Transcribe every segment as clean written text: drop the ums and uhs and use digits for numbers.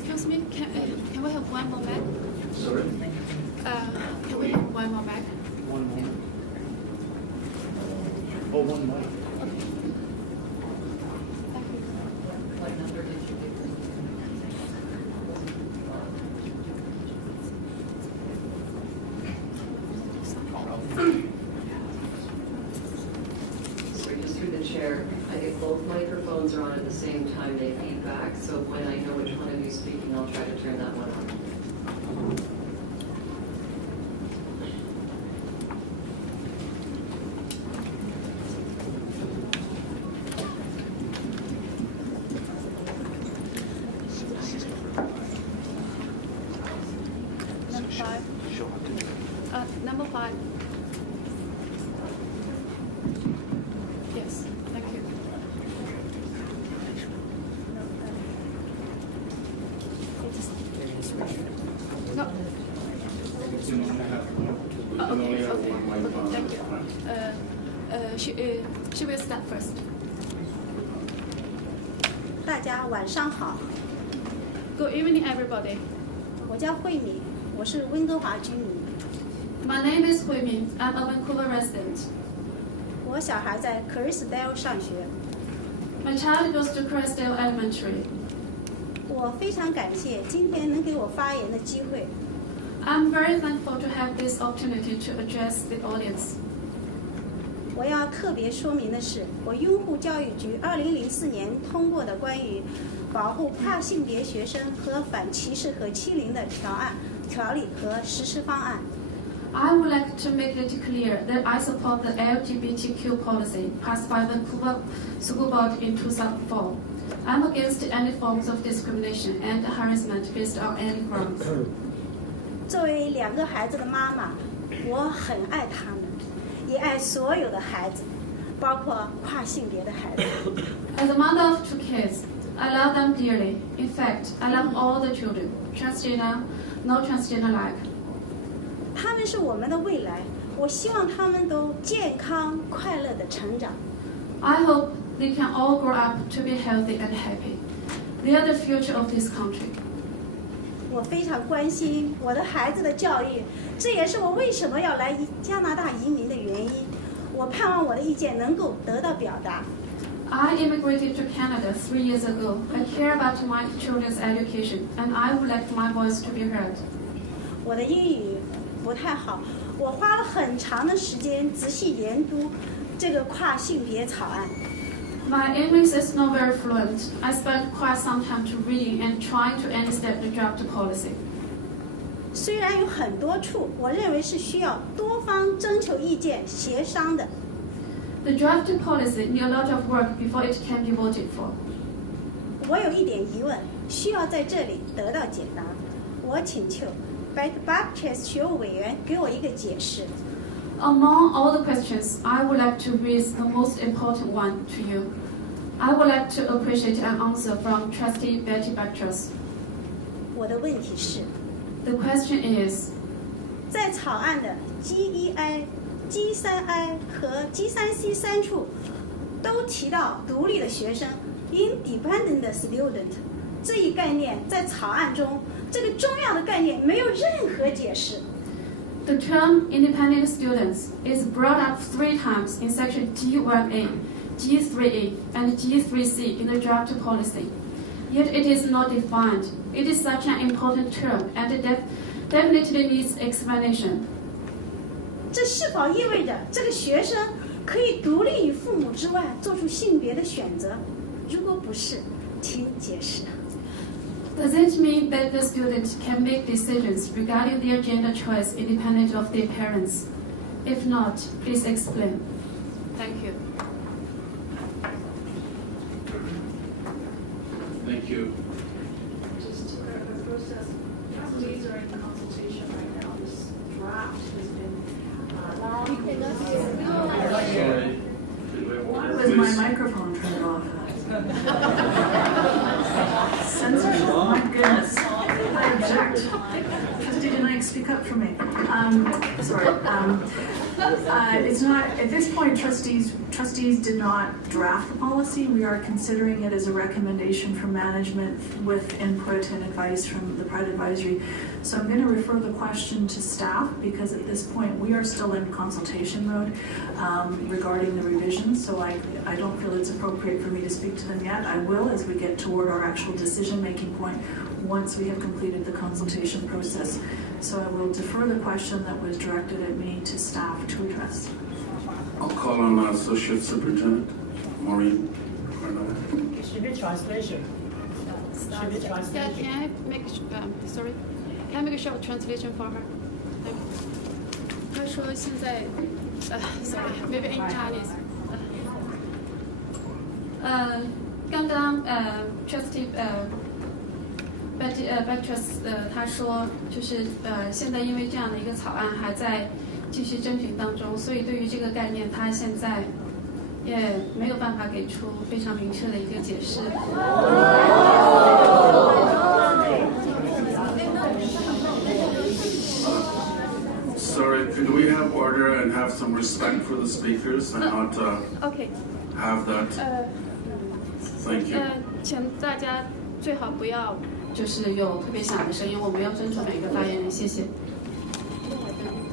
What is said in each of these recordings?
Excuse me, can we have one more bag? Sorry? Can we have one more bag? One more. Oh, one more. What number did you give? So just through the chair, if both microphones are on at the same time, they feedback. So when I know which one of you is speaking, I'll try to turn that one on. Number 5. Number 5. Yes, thank you. No. Okay, thank you. She will start first. 大家晚上好， Good evening, everybody. 我叫慧敏，我是温哥华居民。 My name is Huimin. I'm a Vancouver resident. 我小孩在 Crystal 上学。 My child goes to Crestdale Elementary. 我非常感谢今天能给我发言的机会。 I'm very thankful to have this opportunity to address the audience. 我要特别说明的是，我拥护教育局2004年通过的关于保护跨性别学生和反歧视和欺凌的条例和实施方案。 I would like to make it clear that I support the LGBTQ policy passed by the Vancouver School Board in 2004. I'm against any forms of discrimination and harassment based on any grounds. 作为2个孩子的妈妈，我很爱他们，也爱所有的孩子，包括跨性别的孩子。 As a mother of 2 kids, I love them dearly. In fact, I love all the children, transgender, no transgender alike. 他们是我们的未来，我希望他们都健康快乐的成长。 I hope they can all grow up to be healthy and happy. They are the future of this country. 我非常关心我的孩子的教育，这也是我为什么要来加拿大移民的原因。我盼望我的意见能够得到表达。 I immigrated to Canada 3 years ago. I care about my children's education, and I would like my voice to be heard. 我的英语不太好，我花了很长的时间仔细研读这个跨性别草案。 My English is not very fluent. I spent quite some time to reading and trying to understand the draft policy. 虽然有很多处，我认为是需要多方征求意见、协商的。 The draft policy needs a lot of work before it can be voted for. 我有一点疑问，需要在这里得到解答。我请求 Baptist 学务委员给我一个解释。 Among all the questions, I would like to raise the most important one to you. I would like to appreciate an answer from Trustee Betty Bactress. 我的问题是， The question is, 在草案的 G1I、G3I 和 G3C 3处都提到独立的学生 （independent student） 这一概念，在草案中这个重要的概念没有任何解释。 the term independent students is brought up 3 times in section G1A, G3A, and G3C in the draft policy. Yet it is not defined. It is such an important term and it definitely needs explanation. 这是否意味着这个学生可以独立于父母之外做出性别的选择？如果不是，请解释。 Does it mean that the student can make decisions regarding their gender choice independent of their parents? If not, please explain. Thank you. Thank you. Just to clarify the process, trustees are in consultation right now. This draft has been. Sorry. Why was my microphone turned off? Censorship? My goodness. I object. Trustee Denike, speak up for me. Sorry. It's not, at this point, trustees trustees did not draft the policy. We are considering it as a recommendation from management with input and advice from the Pride Advisory. So I'm going to refer the question to staff because at this point we are still in consultation mode regarding the revisions. So I don't feel it's appropriate for me to speak to them yet. I will as we get toward our actual decision-making point once we have completed the consultation process. So I will defer the question that was directed at me to staff to address. I'll call on Associate Superintendent Maureen. Should be translation. Should be Yeah, translation. can I make sorry? Can I make a short translation for her? 她说现在sorry, maybe in Chinese. 刚刚trustee Bectress 他说就是现在因为这样的一个草案还在继续征询当中，所以对于这个概念，他现在也没有办法给出非常明确的一个解释。Sorry, could we have order and have some respect for the speakers and not OK， have that? Thank you. 请大家最好不要就是有特别响的声音，我们要尊重每个发言人，谢谢。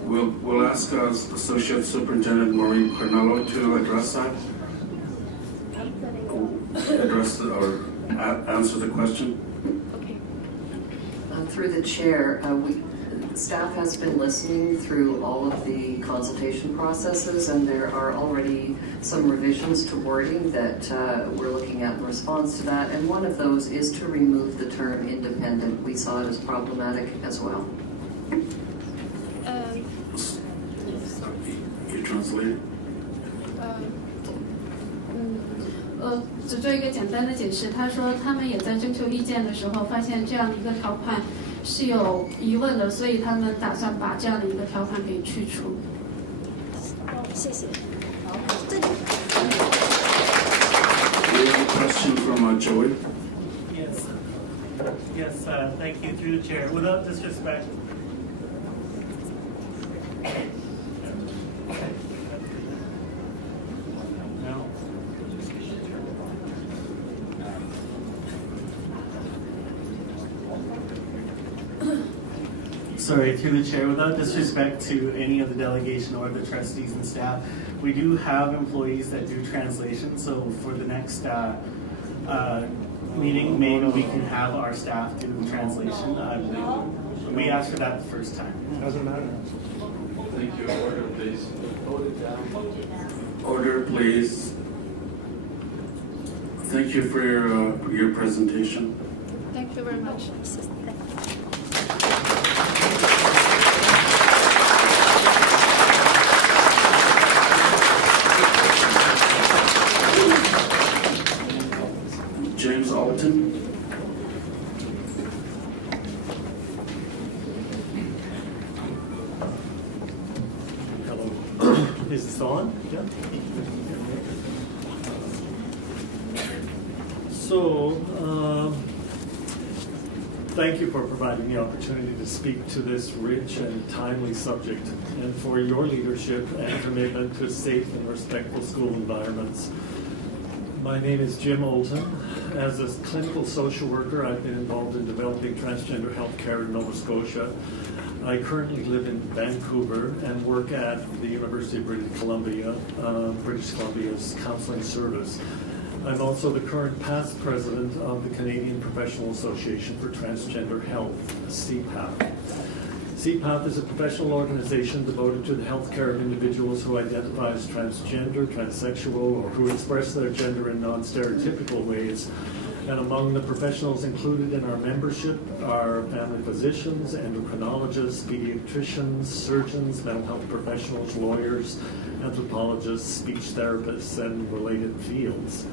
We'll ask Associate Superintendent Maureen Cornello to address that. Or answer the question. OK。Through the chair, staff has been listening through all of the consultation processes, and there are already some revisions to wording that we're looking at in response to that. And one of those is to remove the term independent. We saw it as problematic as well. You translate. 只做一个简单的解释。他说他们也在征求意见的时候，发现这样的一个条款是有疑问的，所以他们打算把这样的一个条款给去除。谢谢。 We have a question from Joey. Yes, thank you through the chair. Without disrespect. No. Sorry, through the chair, without disrespect to any of the delegation or the trustees and staff, we do have employees that do translation, so for the next meeting, maybe we can have our staff do the translation. We asked for that the first time. Doesn't matter. Thank you. Order, please. Order, please. Thank you for your presentation. Thank you very much. James Oulton. Hello. Is this on? Yeah. So, thank you for providing the opportunity to speak to this rich and timely subject, and for your leadership and commitment to safe and respectful school environments. My name is Jim Oulton. As a clinical social worker, I've been involved in developing transgender health care in Nova Scotia. I currently live in Vancouver and work at the University of British Columbia's counseling service. I'm also the current past president of the Canadian Professional Association for Transgender Health, CPAP. CPAP is a professional organization devoted to the health care of individuals who identify as transgender, transsexual, or who express their gender in non-stereotypical ways. And among the professionals included in our membership are family physicians, endocrinologists, pediatricians, surgeons, mental health professionals, lawyers, anthropologists, speech therapists, and related fields.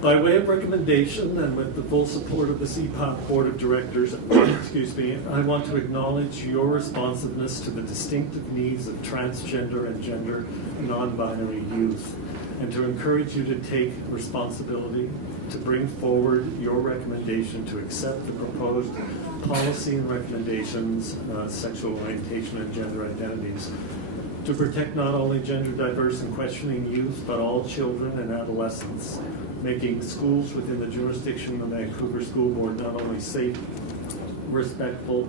By way of recommendation and with the full support of the CPAP Board of Directors, I want to acknowledge your responsiveness to the distinctive needs of transgender and gender non-binary youth, and to encourage you to take responsibility to bring forward your recommendation to accept the proposed policy and recommendations, sexual orientation and gender identities, to protect not only gender diverse and questioning youth, but all children and adolescents, making schools within the jurisdiction of the Vancouver School Board not only safe, respectful,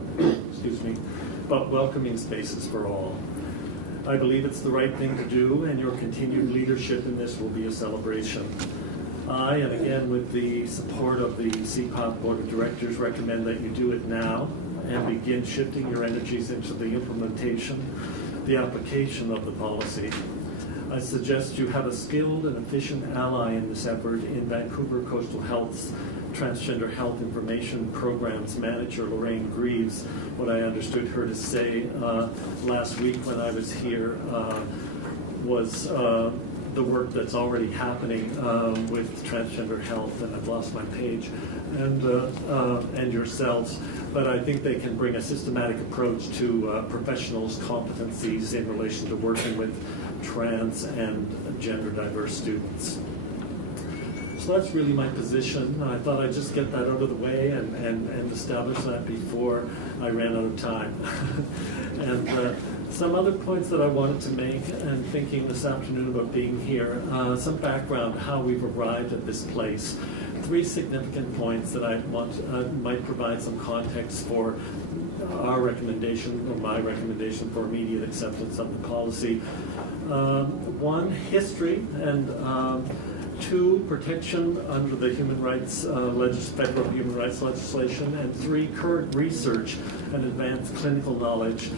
but welcoming spaces for all. I believe it's the right thing to do, and your continued leadership in this will be a celebration. I, and again with the support of the CPOP Board of Directors, recommend that you do it now and begin shifting your energies into the implementation, the application of the policy. I suggest you have a skilled and efficient ally in this effort in Vancouver Coastal Health's Transgender Health Information Programs Manager, Lorraine Greaves. What I understood her to say last week when I was here was the work that's already happening with Transgender Health, and I've lost my page, and yourselves. But I think they can bring a systematic approach to professionals' competencies in relation to working with trans and gender diverse students. So that's really my position. I thought I'd just get that out of the way and establish that before I ran out of time. And some other points that I wanted to make, and thinking this afternoon about being here, some background how we've arrived at this place. 3 significant points that I want might provide some context for our recommendation, or my recommendation, for immediate acceptance of the policy. 1, history, and 2, protection under the human rights federal human rights legislation, and 3, current research and advanced clinical knowledge,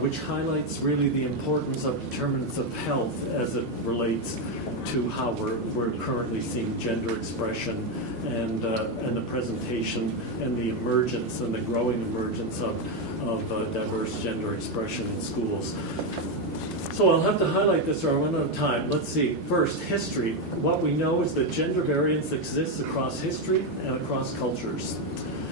which highlights really the importance of determinants of health as it relates to how we're currently seeing gender expression and the presentation and the emergence and the growing emergence of diverse gender expression in schools. So I'll have to highlight this or I'll run out of time. Let's see. First, history. What we know is that gender variance exists across history and across cultures.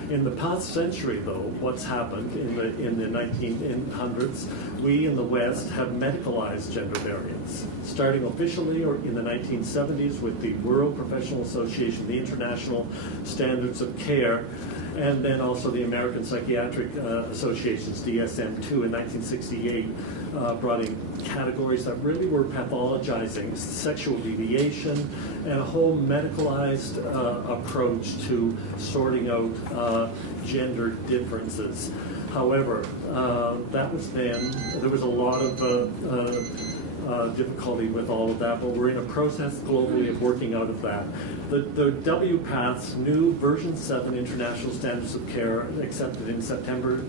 In the past century, though, what's happened in the 1900s, we in the West have medicalized gender variance, starting officially or in the 1970s with the World Professional Association, the International Standards of Care, and then also the American Psychiatric Association's DSM-2 in 1968, brought in categories that really were pathologizing sexual deviation and a whole medicalized approach to sorting out gender differences. However, that was then. There was a lot of difficulty with all of that, but we're in a process globally of working out of that. The WPATH's new version 7 International Standards of Care, accepted in September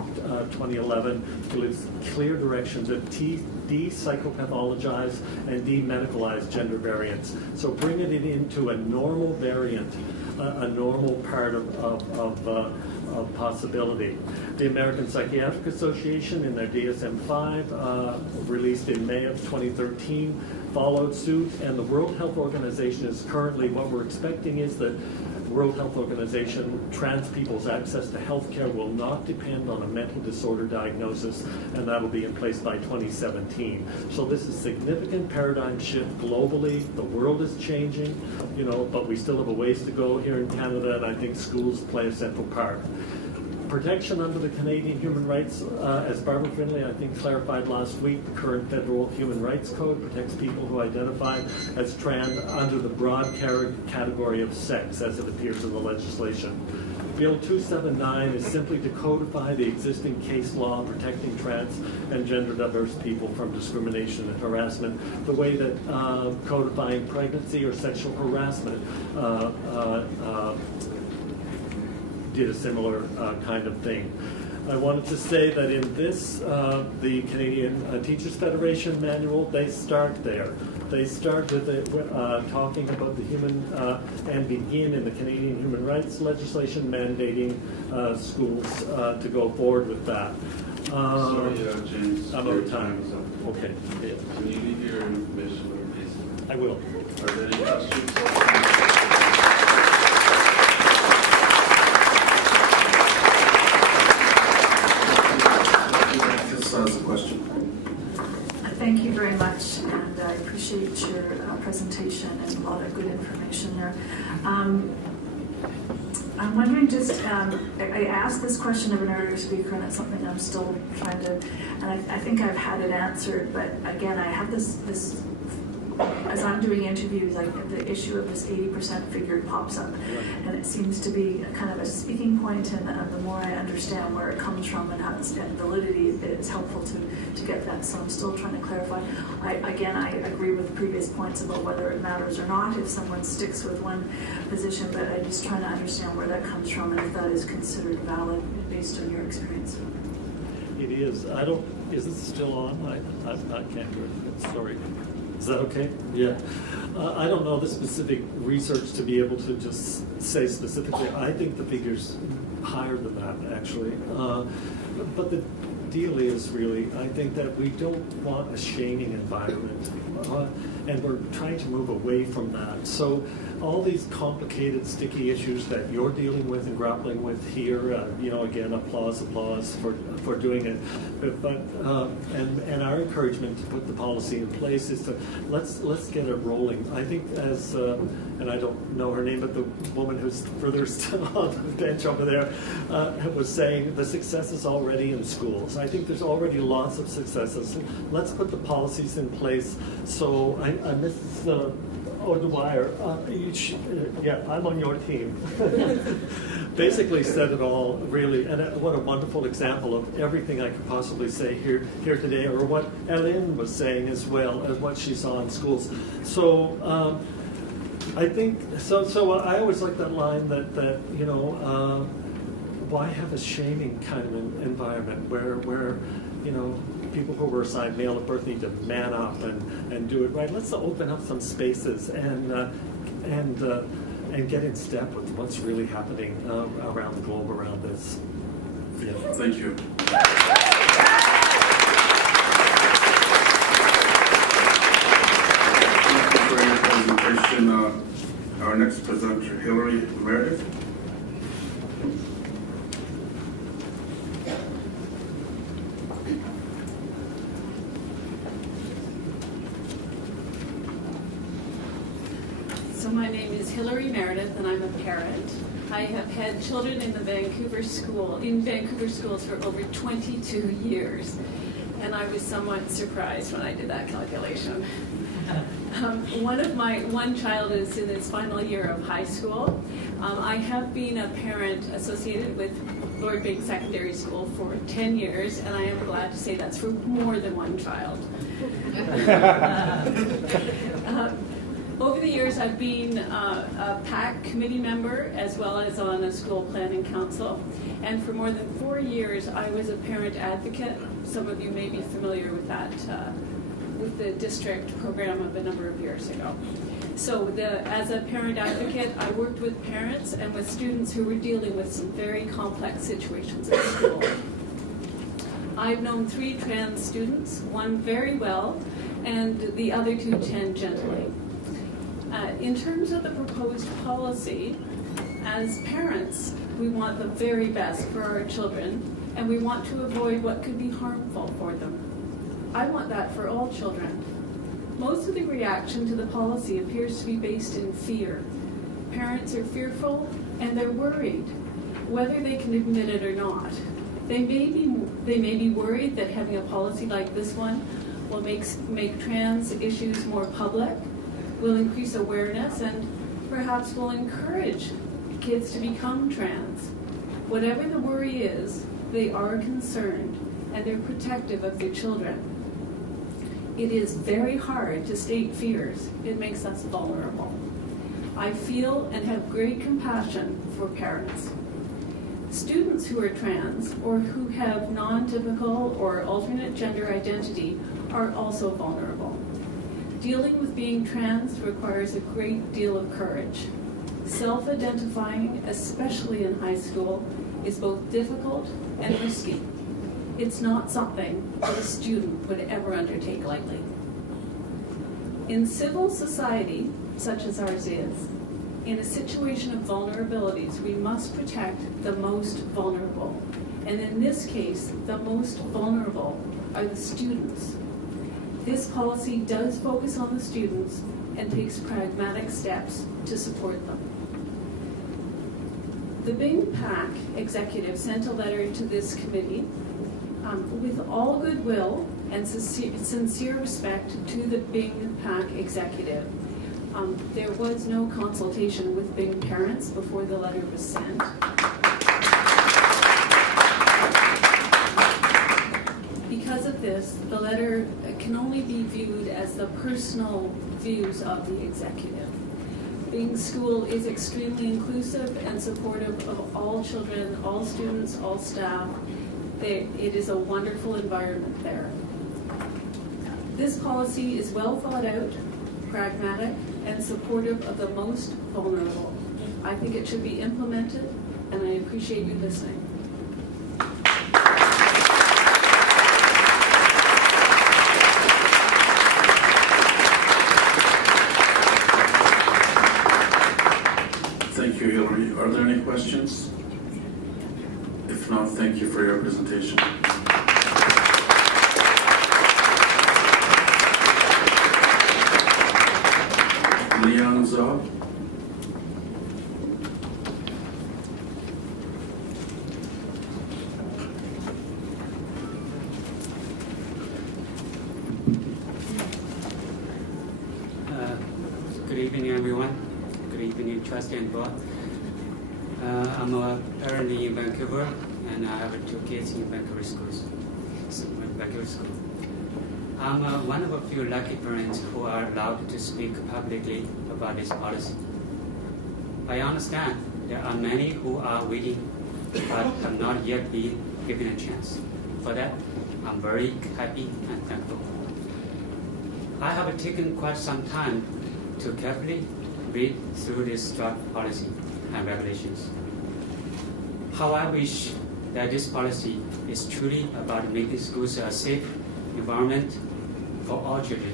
2011, gives clear direction to de-psychopathologize and de-medicalize gender variance. So bringing it into a normal variant, a normal part of possibility. The American Psychiatric Association, in their DSM-5, released in May of 2013, followed suit, and the World Health Organization is currently, what we're expecting is that World Health Organization, trans people's access to health care will not depend on a mental disorder diagnosis, and that'll be in place by 2017. So this is a significant paradigm shift globally. The world is changing, but we still have a ways to go here in Canada, and I think schools play a central part. Protection under the Canadian Human Rights, as Barbara Finlay, I think, clarified last week, the current federal Human Rights Code protects people who identify as trans under the broad category of sex, as it appears in the legislation. Bill 279 is simply to codify the existing case law protecting trans and gender diverse people from discrimination and harassment, the way that codifying pregnancy or sexual harassment did a similar kind of thing. I wanted to say that in this, the Canadian Teachers Federation manual, they start there. They start with talking about the human, and begin in the Canadian human rights legislation mandating schools to go forward with that. Sorry, James. I'm out of time. Okay. Yeah. Can you leave your information, please? I will. Are there any questions? Thank you very much, and I appreciate your presentation and a lot of good information there. I'm wondering just, I asked this question of an earlier speaker, and it's something I'm still trying to, and I think I've had it answered, but again, I have this as I'm doing interviews, like the issue of this 80% figure pops up, and it seems to be kind of a speaking point, and the more I understand where it comes from and how its validity, it's helpful to get that, so I'm still trying to clarify. I agree with previous points about whether it matters or not if someone sticks with one position, but I'm just trying to understand where that comes from and if that is considered valid based on your experience. It is. Is this still on? I can't hear it. Sorry. Is that okay? Yeah. I don't know the specific research to be able to just say specifically. I think the figure's higher than that, actually. But the deal is really, I think that we don't want a shaming environment. And we're trying to move away from that. So all these complicated, sticky issues that you're dealing with and grappling with here, again, applause for doing it. But and our encouragement to put the policy in place is to let's get it rolling. I think as and I don't know her name, but the woman who's furthest on the bench over there was saying the success is already in schools. I think there's already lots of successes. Let's put the policies in place. So I miss O'Dwyer. Yeah, I'm on your team. Basically said it all, really, and what a wonderful example of everything I could possibly say here today, or what Ellen was saying as well, as what she saw in schools. So I think so. I always like that line that why have a shaming kind of environment where people who were assigned male at birth need to man up and do it right. Let's open up some spaces and get in step with what's really happening around the globe around this. Yeah. Thank you. Thank you for your presentation. Our next presenter, Hillary Meredith. So my name is Hillary Meredith, and I'm a parent. I have had children in Vancouver schools for over 22 years, and I was somewhat surprised when I did that calculation. One child is in his final year of high school. I have been a parent associated with Lord Bank Secondary School for 10 years, and I am glad to say that's for more than one child. Over the years, I've been a PAC committee member as well as on a school planning council. And for more than 4 years, I was a parent advocate. Some of you may be familiar with that, with the district program of a number of years ago. So as a parent advocate, I worked with parents and with students who were dealing with some very complex situations at school. I've known 3 trans students, one very well, and the other 2 tangentially. In terms of the proposed policy, as parents, we want the very best for our children, and we want to avoid what could be harmful for them. I want that for all children. Most of the reaction to the policy appears to be based in fear. Parents are fearful and they're worried, whether they can admit it or not. They may be worried that having a policy like this one will make trans issues more public, will increase awareness, and perhaps will encourage kids to become trans. Whatever the worry is, they are concerned and they're protective of their children. It is very hard to state fears. It makes us vulnerable. I feel and have great compassion for parents. Students who are trans or who have non-typical or alternate gender identity are also vulnerable. Dealing with being trans requires a great deal of courage. Self-identifying, especially in high school, is both difficult and risky. It's not something that a student would ever undertake lightly. In civil society, such as ours is, in a situation of vulnerabilities, we must protect the most vulnerable. And in this case, the most vulnerable are the students. This policy does focus on the students and takes pragmatic steps to support them. The Bing PAC executive sent a letter to this committee with all goodwill and sincere respect to the Bing PAC executive. There was no consultation with Bing parents before the letter was sent. Because of this, the letter can only be viewed as the personal views of the executive. Bing School is extremely inclusive and supportive of all children, all students, all staff. It is a wonderful environment there. This policy is well thought out, pragmatic, and supportive of the most vulnerable. I think it should be implemented, and I appreciate you listening. Thank you, Hillary. Are there any questions? If not, thank you for your presentation. Zhou. Good evening, everyone. Good evening, trustee and board. I'm a parent in Vancouver, and I have 2 kids in Vancouver schools. I'm one of a few lucky parents who are allowed to speak publicly about this policy. I understand there are many who are waiting but have not yet been given a chance. For that, I'm very happy and thankful. I have taken quite some time to carefully read through this draft policy and regulations. How I wish that this policy is truly about making schools a safe environment for all children,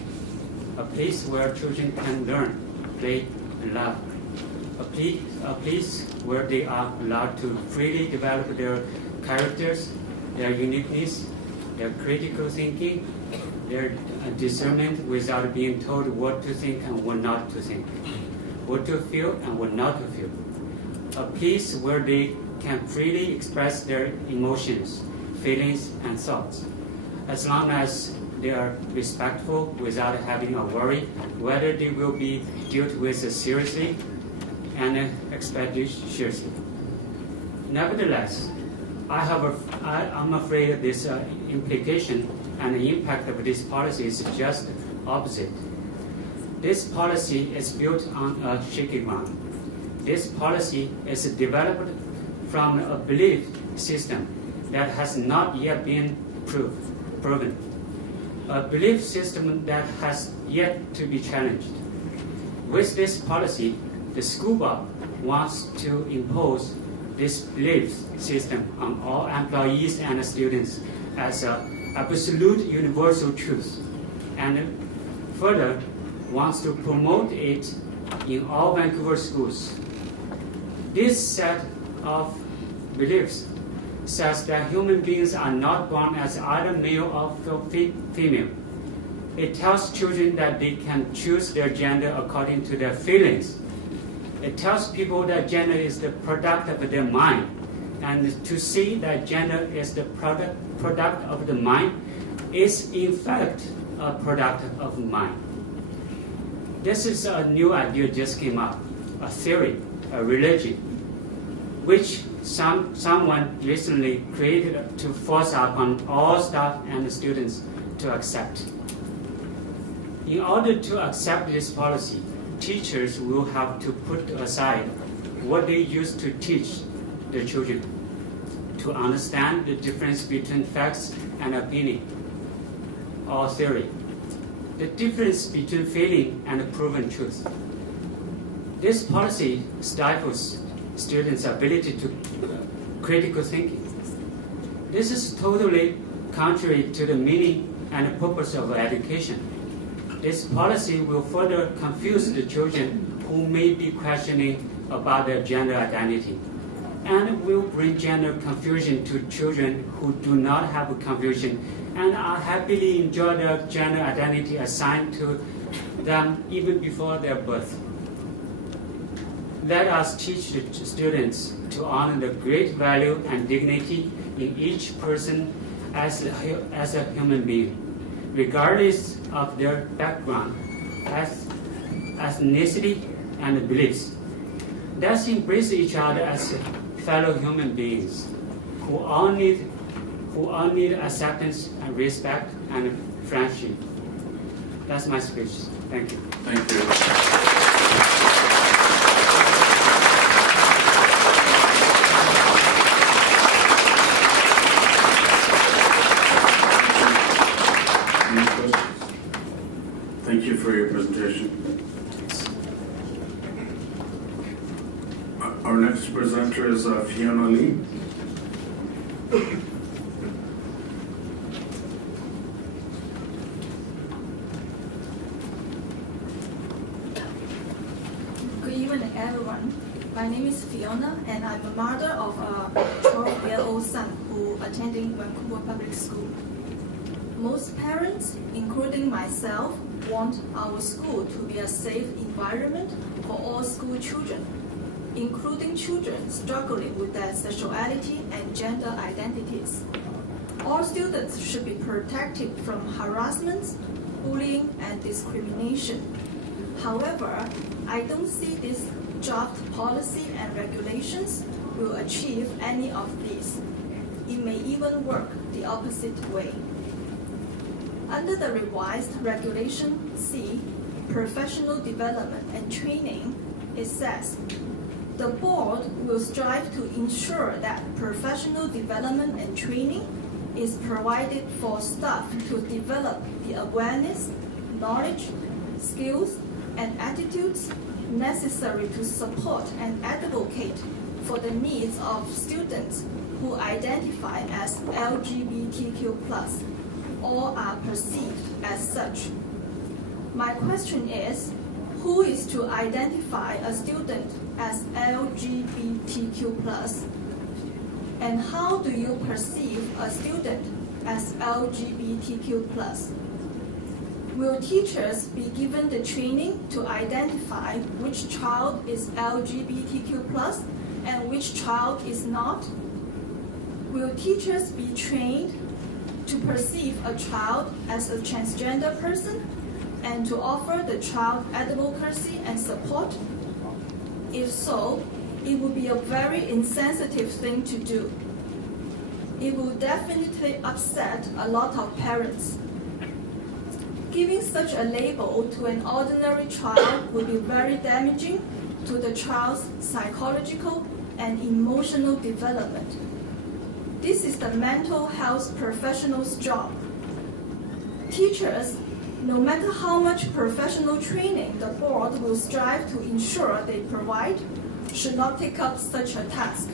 a place where children can learn, play, and love, a place where they are allowed to freely develop their characters, their uniqueness, their critical thinking, their discernment without being told what to think and what not to think, what to feel and what not to feel, a place where they can freely express their emotions, feelings, and thoughts, as long as they are respectful without having a worry whether they will be dealt with seriously and expeditiously. Nevertheless, I'm afraid this implication and the impact of this policy is just opposite. This policy is built on a shaky ground. This policy is developed from a belief system that has not yet been proven. A belief system that has yet to be challenged. With this policy, the school board wants to impose this belief system on all employees and students as an absolute universal truth, and further wants to promote it in all Vancouver schools. This set of beliefs says that human beings are not born as either male or female. It tells children that they can choose their gender according to their feelings. It tells people that gender is the product of their mind, and to see that gender is the product of the mind is in fact a product of mind. This is a new idea just came up, a theory, a religion, which someone recently created to force upon all staff and students to accept. In order to accept this policy, teachers will have to put aside what they used to teach the children to understand the difference between facts and opinion or theory, the difference between feeling and proven truth. This policy stifles students' ability to critical thinking. This is totally contrary to the meaning and purpose of education. This policy will further confuse the children who may be questioning about their gender identity, and will bring gender confusion to children who do not have a confusion and are happily enjoy their gender identity assigned to them even before their birth. Let us teach the students to honor the great value and dignity in each person as a human being, regardless of their background, ethnicity, and beliefs. Let's embrace each other as fellow human beings who all need acceptance and respect and friendship. That's my speech. Thank you. Thank you. Any questions? Thank you for your presentation. Our next presenter is Fiona Lee. Good evening, everyone. My name is Fiona, and I'm a mother of a 12-year-old son who attending Vancouver Public School. Most parents, including myself, want our school to be a safe environment for all school children, including children struggling with their sexuality and gender identities. All students should be protected from harassment, bullying, and discrimination. However, I don't see this draft policy and regulations will achieve any of these. It may even work the opposite way. Under the revised Regulation C, Professional Development and Training, it says, the board will strive to ensure that professional development and training is provided for staff to develop the awareness, knowledge, skills, and attitudes necessary to support and advocate for the needs of students who identify as LGBTQ+, or are perceived as such. My question is, who is to identify a student as LGBTQ+? And how do you perceive a student as LGBTQ+? Will teachers be given the training to identify which child is LGBTQ+ and which child is not? Will teachers be trained to perceive a child as a transgender person and to offer the child advocacy and support? If so, it would be a very insensitive thing to do. It will definitely upset a lot of parents. Giving such a label to an ordinary child would be very damaging to the child's psychological and emotional development. This is the mental health professional's job. Teachers, no matter how much professional training the board will strive to ensure they provide, should not take up such a task.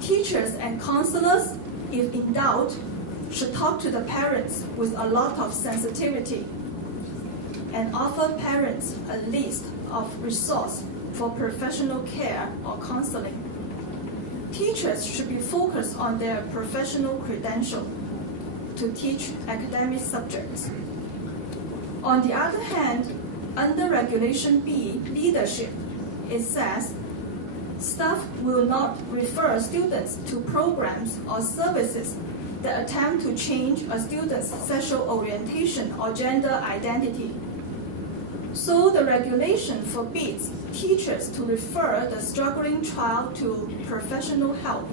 Teachers and counselors, if in doubt, should talk to the parents with a lot of sensitivity and offer parents a list of resources for professional care or counseling. Teachers should be focused on their professional credential to teach academic subjects. On the other hand, under Regulation B, leadership, it says, staff will not refer students to programs or services that attempt to change a student's sexual orientation or gender identity. So the regulation forbids teachers to refer the struggling child to professional help.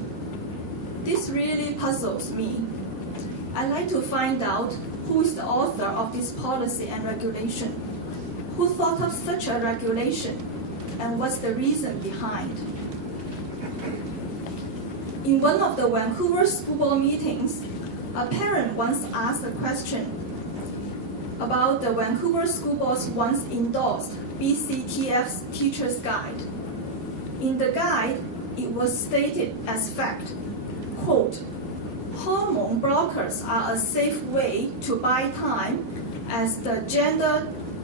This really puzzles me. I'd like to find out who is the author of this policy and regulation, who thought of such a regulation, and what's the reason behind. In one of the Vancouver school board meetings, a parent once asked a question about the Vancouver School Board's once endorsed BCTF's Teacher's Guide. In the guide, it was stated as fact, quote, hormone blockers are a safe way to buy time as the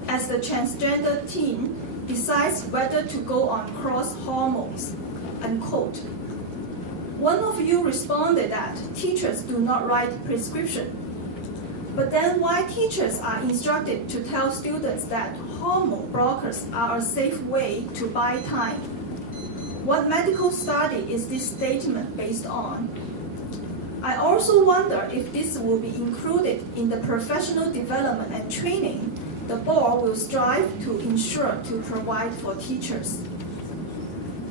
transgender teen decides whether to go on cross hormones, unquote. One of you responded that teachers do not write prescription. But then why teachers are instructed to tell students that hormone blockers are a safe way to buy time. What medical study is this statement based on? I also wonder if this will be included in the professional development and training the board will strive to ensure to provide for teachers.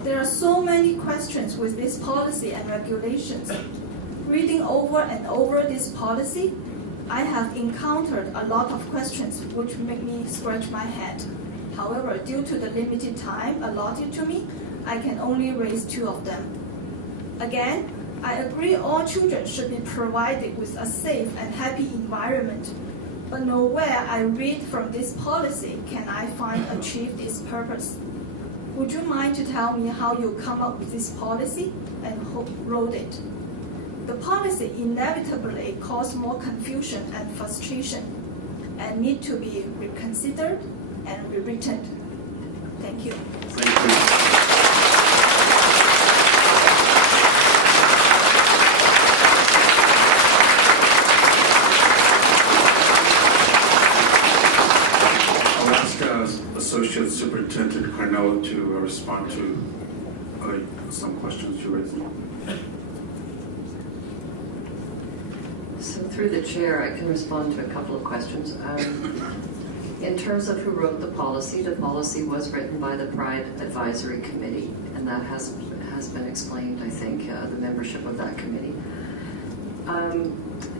There are so many questions with this policy and regulations. Reading over and over this policy, I have encountered a lot of questions which make me scratch my head. However, due to the limited time allotted to me, I can only raise 2 of them. Again, I agree all children should be provided with a safe and happy environment, but nowhere I read from this policy can I find achieve this purpose. Would you mind to tell me how you come up with this policy and who wrote it? The policy inevitably caused more confusion and frustration and need to be reconsidered and rewritten. Thank you. Thank you. Associate Superintendent Carnella to respond to some questions you raised. So through the chair, I can respond to a couple of questions. In terms of who wrote the policy was written by the Pride Advisory Committee, and that has been explained, I think, the membership of that committee.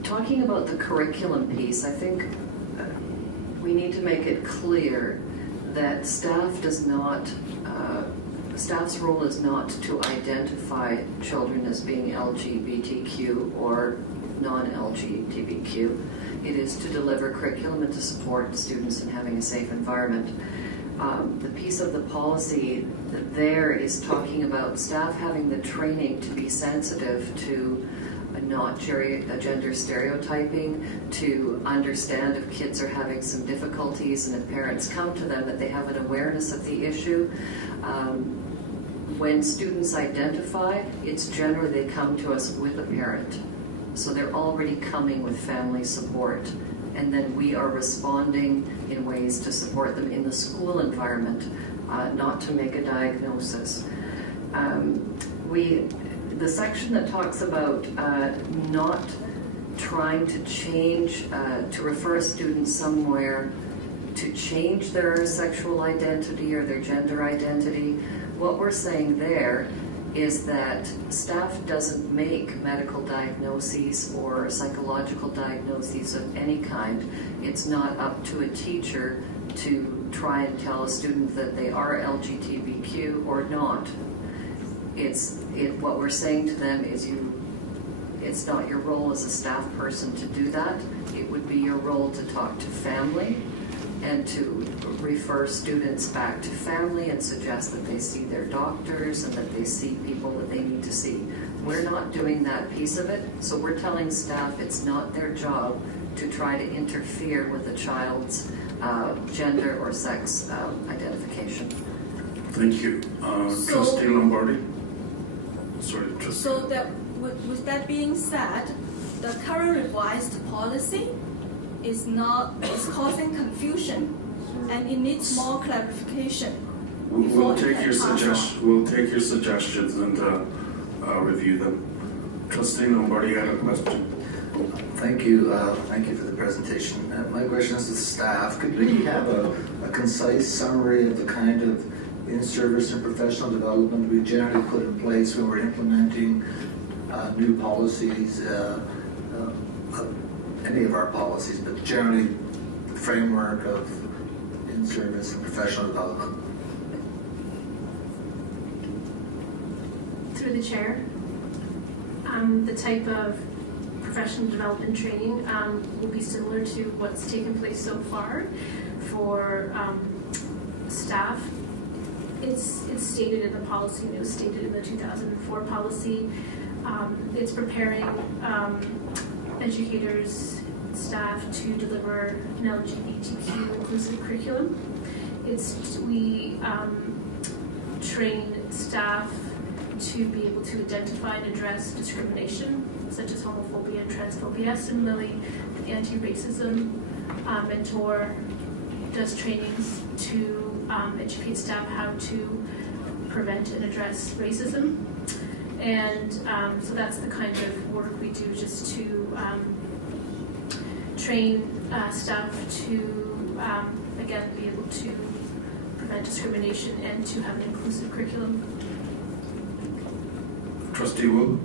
Talking about the curriculum piece, I think we need to make it clear that staff's role is not to identify children as being LGBTQ or non-LGBTQ. It is to deliver curriculum and to support students in having a safe environment. The piece of the policy there is talking about staff having the training to be sensitive to not gender stereotyping, to understand if kids are having some difficulties and if parents come to them, that they have an awareness of the issue. When students identify, it's generally they come to us with a parent. So they're already coming with family support. And then we are responding in ways to support them in the school environment, not to make a diagnosis. The section that talks about not trying to change, to refer a student somewhere to change their sexual identity or their gender identity, what we're saying there is that staff doesn't make medical diagnoses or psychological diagnoses of any kind. It's not up to a teacher to try and tell a student that they are LGBTQ or not. What we're saying to them is it's not your role as a staff person to do that. It would be your role to talk to family and to refer students back to family and suggest that they see their doctors and that they see people that they need to see. We're not doing that piece of it, so we're telling staff it's not their job to try to interfere with a child's gender or sex identification. Thank you. Trustee Lombardi? Sorry, Trustee. So that, with that being said, the current revised policy is causing confusion, and it needs more clarification. We'll take your suggestions and review them. Trustee Lombardi had a question. Thank you for the presentation. My question is to staff. Could we have a concise summary of the kind of in-service and professional development we generally put in place when we're implementing new policies, any of our policies, but generally the framework of in-service and professional development? Through the chair, the type of professional development training will be similar to what's taken place so far for staff. It's stated in the policy, and it was stated in the 2004 policy. It's preparing educators, staff to deliver an LGBTQ inclusive curriculum. We train staff to be able to identify and address discrimination, such as homophobia and transphobia. Similarly, the anti-racism mentor does trainings to educate staff how to prevent and address racism. And so that's the kind of work we do, just to train staff to, again, be able to prevent discrimination and to have an inclusive curriculum. Trustee Wu?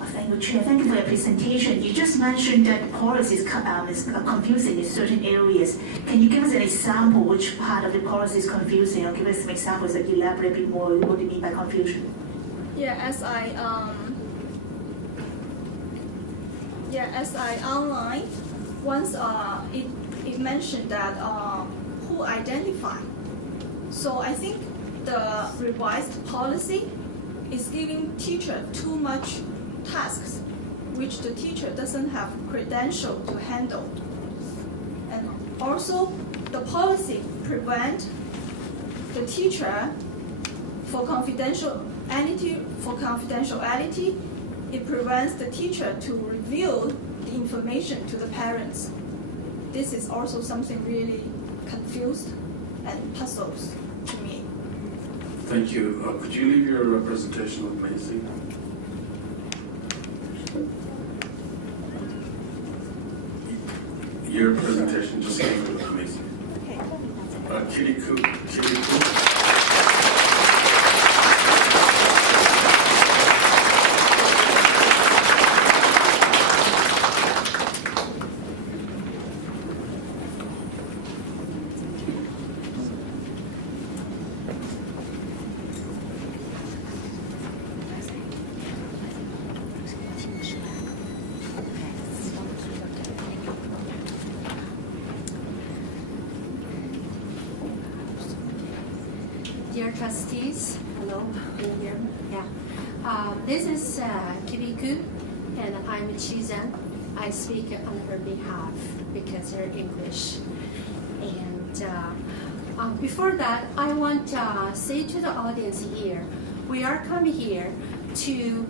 Thank you, Chair. Thank you for your presentation. You just mentioned that policy is confusing in certain areas. Can you give us an example which part of the policy is confusing, or give us some examples that elaborate a bit more what you mean by confusion? Yeah, as I outlined, once it mentioned that who identify. So I think the revised policy is giving teacher too much tasks which the teacher doesn't have credential to handle. And also the policy prevent the teacher for confidentiality, it prevents the teacher to reveal the information to the parents. This is also something really confused and puzzles to me. Thank you. Could you leave your presentation with Maisie? Your presentation, just leave it with Maisie. Okay. Kitty Coo. Dear trustees, hello, can you hear me? Yeah. This is Kibiku, and I'm Chizan. I speak on her behalf because her English. And before that, I want to say to the audience here, we are coming here to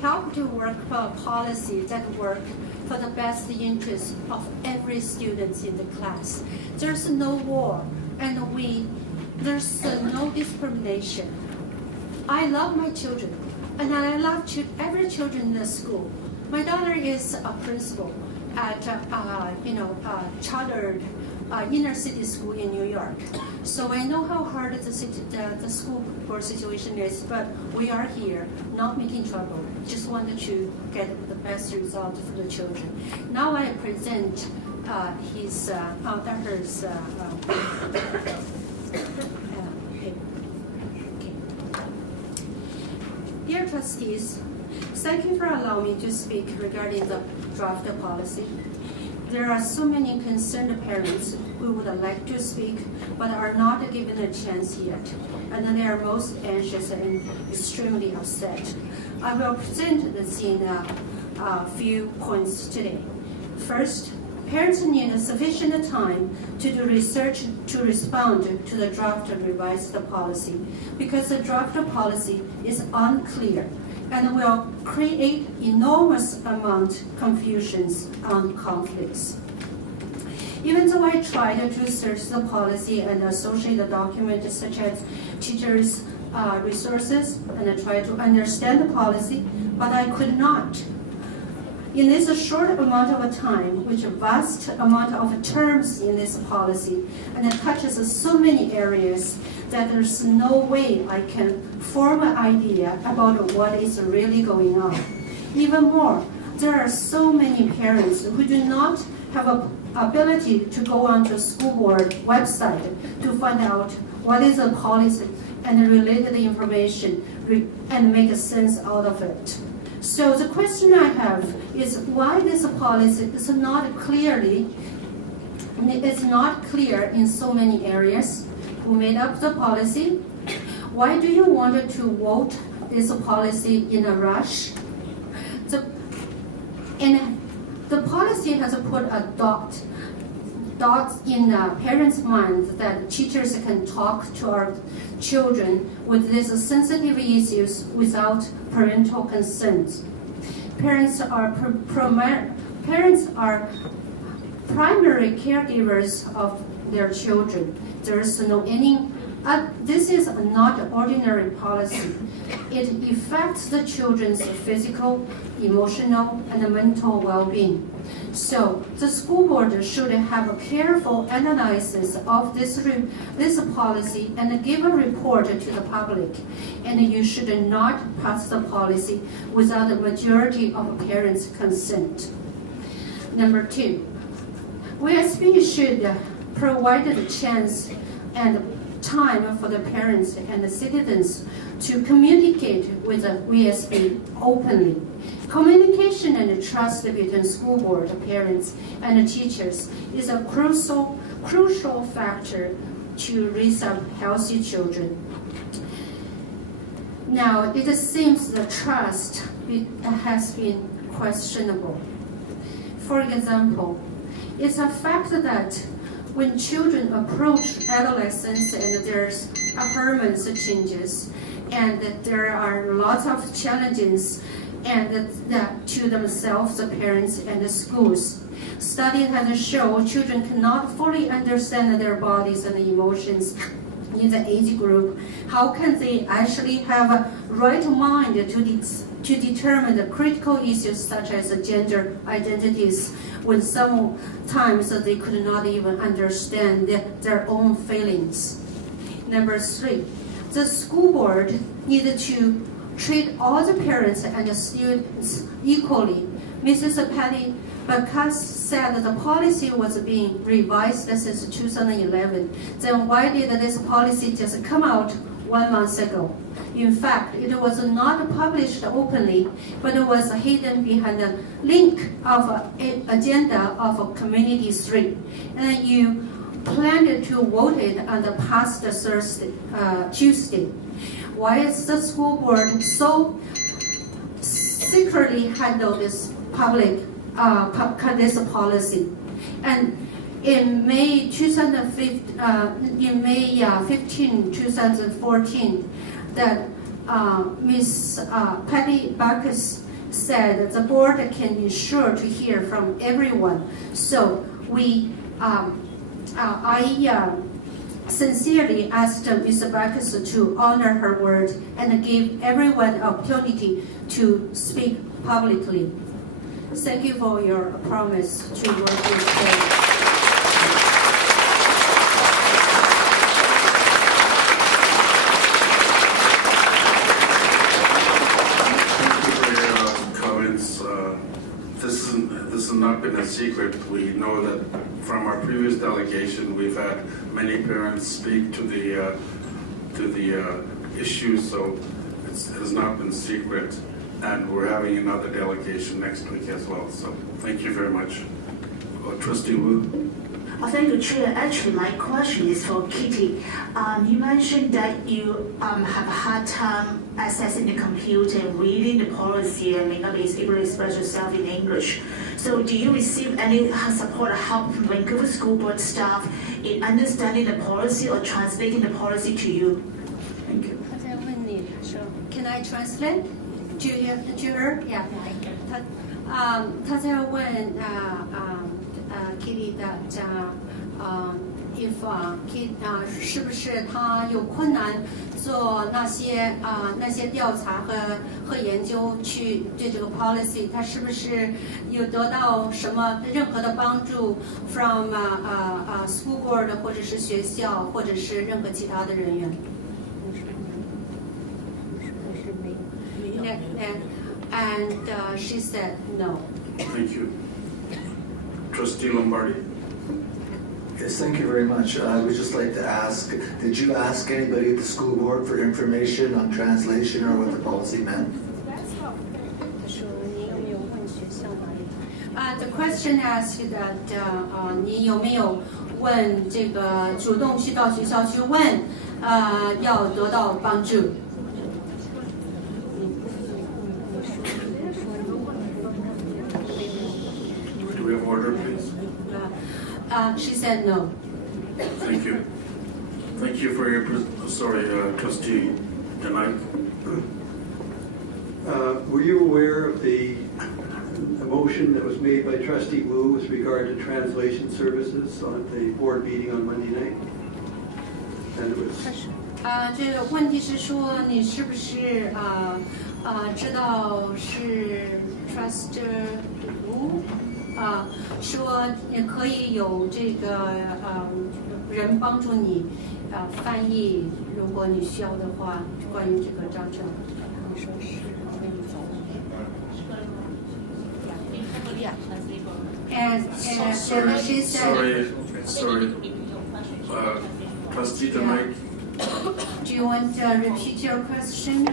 help to work for a policy that work for the best interest of every student in the class. There's no war. And there's no discrimination. I love my children, and I love every children in the school. My daughter is a principal at chartered inner city school in New York. So I know how hard the school board situation is, but we are here, not making trouble. Just wanted to get the best result for the children. Now I present his daughter's Dear trustees, thank you for allowing me to speak regarding the draft policy. There are so many concerned parents who would like to speak but are not given a chance yet, and they are most anxious and extremely upset. I will present this in a few points today. First, parents need sufficient time to do research to respond to the draft revised policy, because the draft policy is unclear and will create enormous amount confusions and conflicts. Even though I tried to research the policy and associate the documents such as teachers' resources, and I tried to understand the policy, but I could not. In this short amount of time, which a vast amount of terms in this policy, and it touches so many areas that there's no way I can form an idea about what is really going on. Even more, there are so many parents who do not have an ability to go onto the school board website to find out what is the policy and related information and make a sense out of it. So the question I have is why this policy is not clear in so many areas. Who made up the policy? Why do you want to vote this policy in a rush? The policy has put a dot in parents' minds that teachers can talk to our children with these sensitive issues without parental consent. Parents are primary caregivers of their children. There is no any. This is not an ordinary policy. It affects the children's physical, emotional, and mental well-being. So the school board should have a careful analysis of this policy and give a report to the public. And you should not pass the policy without the majority of parents' consent. Number 2, WSB should provide the chance and time for the parents and the citizens to communicate with the WSB openly. Communication and trust between school board, parents, and teachers is a crucial factor to raise up healthy children. Now, it seems the trust has been questionable. For example, it's a fact that when children approach adolescence and there's hormones changes, and there are lots of challenges and to themselves, the parents, and the schools. Study has shown children cannot fully understand their bodies and emotions in the age group. How can they actually have a right mind to determine the critical issues such as gender identities when sometimes they could not even understand their own feelings? Number 3, the school board needed to treat all the parents and the students equally. Mrs. Patty Bacchus said that the policy was being revised since 2011. Then why did this policy just come out 1 month ago? In fact, it was not published openly, but it was hidden behind the link of an agenda of Community 3. And you planned to vote it on the past Tuesday. Why is the school board so secretly handle this this policy? And in May 15, 2014, that Ms. Patty Bacchus said the board can ensure to hear from everyone. So I sincerely asked Ms. Bacchus to honor her word and give everyone opportunity to speak publicly. Thank you for your promise to work with parents. This has not been a secret. We know that from our previous delegation, we've had many parents speak to the issues, so it has not been secret. And we're having another delegation next week as well. So thank you very much. Trustee Wu. Thank you, Chair. Actually, my question is for Kitty. You mentioned that you have a hard time accessing the computer and reading the policy and may not be able to express yourself in English. So do you receive any support or help from Vancouver School Board staff in understanding the policy or translating the policy to you? Thank you. Can I translate to her? Yeah. 他在问Kitty that if Kitty 是不是他有困难做那些调查和研究去对这个 policy， 他是不是有得到什么任何的帮助 from school board 或者是学校或者是任何其他的人员？ And she said no. Thank you. Trustee Lombardi. Yes, thank you very much. I would just like to ask, did you ask anybody at the school board for information on translation or what the policy meant? The question asked that 你有没有问这个主动去到学校去问要得到帮助？ Do we have order, please? She said no. Thank you. Thank you for your, Trustee Denike. Were you aware of the a motion that was made by Trustee Wu with regard to translation services on the board meeting on Monday night. And it was 这个问题是说你是不是知道是 Transgender 说也可以有这个人帮助你翻译，如果你需要的话，关于这个章程。你说是And she said, Sorry. Trustee Demake, do you want to repeat your question?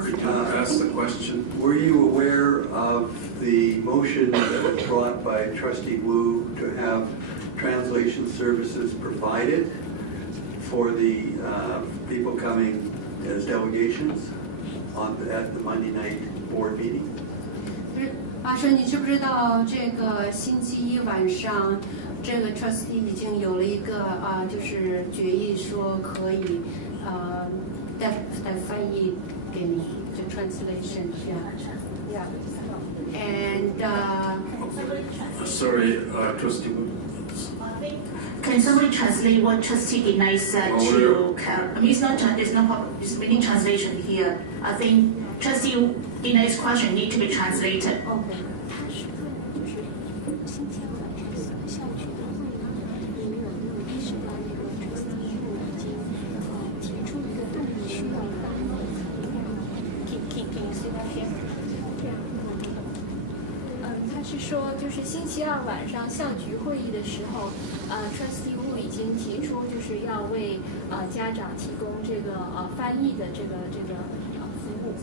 could you ask the question? Were you aware of the motion that was brought by Trustee Wu to have translation services provided for the people coming as delegations at the Monday night board meeting? 说你知不知道这个星期一晚上，这个 trustee 已经有了一个就是决议说可以带翻译给你，就 translation yeah. And Sorry, Trustee Wu. Can somebody translate what Trustee Inai said to Carol? I mean, it's not problem. It's many translation here. I think Trustee Inai's question need to be translated. Okay. Can you see that here? 他是说，就是星期二晚上校局会议的时候，Trustee Wu 已经提出，就是要为家长提供这个翻译的这个服务。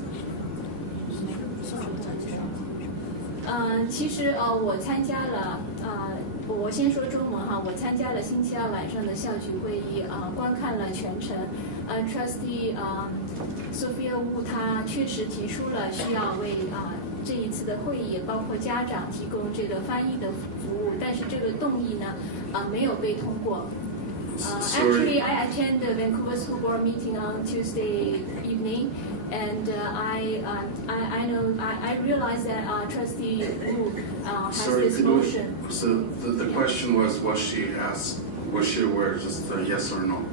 其实我参加了我先说中文哈，我参加了星期二晚上的校局会议观看了全程。Trustee Sophia Wu 她确实提出了需要为这一次的会议，包括家长提供这个翻译的服务，但是这个动议呢没有被通过。Actually, I attend the Vancouver School Board meeting on Tuesday evening, and I realize that Trustee Wu has this motion. So the question was she asked, was she aware, just a yes or no?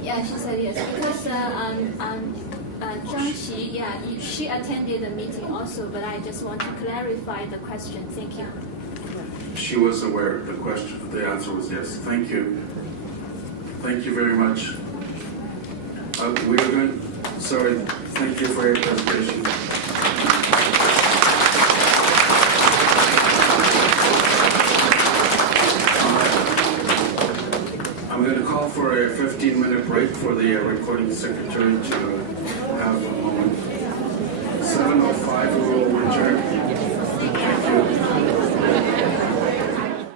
Yeah, she said yes because Zhang Xi, yeah, she attended the meeting also, but I just want to clarify the question. Thank you. She was aware. The answer was yes. Thank you. Thank you very much. Sorry. Thank you for your presentation. I'm going to call for a 15-minute break for the recording secretary to have a moment. 7:05 we will